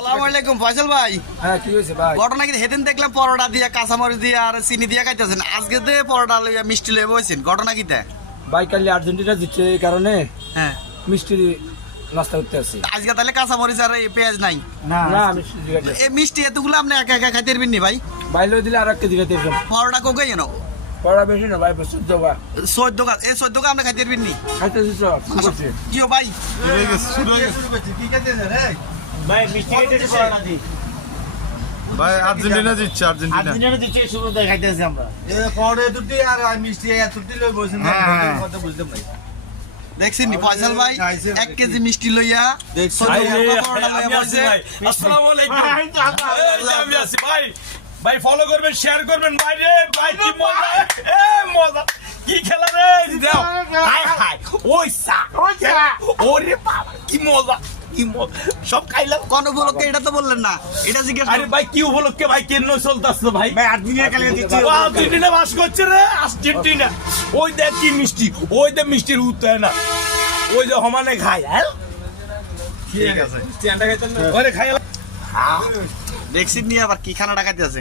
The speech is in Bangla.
আসসালামু আলাইকুম ফয়সাল ভাই। হ্যাঁ কি হয়েছে ভাই? ঘটনা কি সেদিন দেখলাম পরোটা দিয়া কাঁচামরিচ দিয়ে আর চিনি দিয়া খাইতেছেন, আজকে দে পরোটা লইয়া মিষ্টি লইয়া বইছেন, ঘটনা কি তা? ভাই কালি আর্জেন্টিনা জিতছে এই কারণে হ্যাঁ, মিষ্টি নাস্তা করতে আসি। আজকে তাহলে কাঁচামরিচ আর এই পেঁয়াজ নাই? না মিষ্টি দিকে এই মিষ্টি এতগুলো আপনি একা একা খাইতে পারবেন নি ভাই? ভাই লই দিলে আর এক কেজি খাইতে এরকম পরোটা কোকে এনো পড়া বেশি না ভাই বসে যাওয়া 14 কাজ এই 14 আপনি খাইতে পারবেন নি? খাইতে দিছ করছে কিও ভাই ভাই মিষ্টি খাইতেছে পরোটা দি। ভাই আর্জেন্টিনা জিতছে, আর্জেন্টিনা। আর্জেন্টিনা দিচ্ছে শুরু থেকে খাইতেছি আমরা। দেখছেন নি ফয়সাল ভাই 1 কেজি মিষ্টি লইয়া 14 পরোটা লইয়া বইছে। আসসালামু আলাইকুম। আমি আছি ভাই। ভাই ফলো করবেন, শেয়ার করবেন ভাই রে। ভাই কি মজা, এ মজা। কি খেলা রে? দাও। High high. ওই সা। ওরে বাবা কি মজা, কি মজা। সব খাইলাম। কোন উপলক্ষে এটা তো বললেন না, এটা জিজ্ঞেস আরে ভাই কি উপলক্ষে ভাই কেন চলতেছে ভাই? ভাই আর্জেন্টিনা কালকে দিচ্ছে। আর্জেন্টিনা বাস করছে রে, আর্জেন্টিনা। ওই দেখ কি মিষ্টি, ওই দেখ মিষ্টির উত্তর না। ওই যে সমানে খায়, হ্যাঁ? ঠিক আছে। ওরে খাই। দেখছেন নি আবার কি খানাটা খাইতে আছে।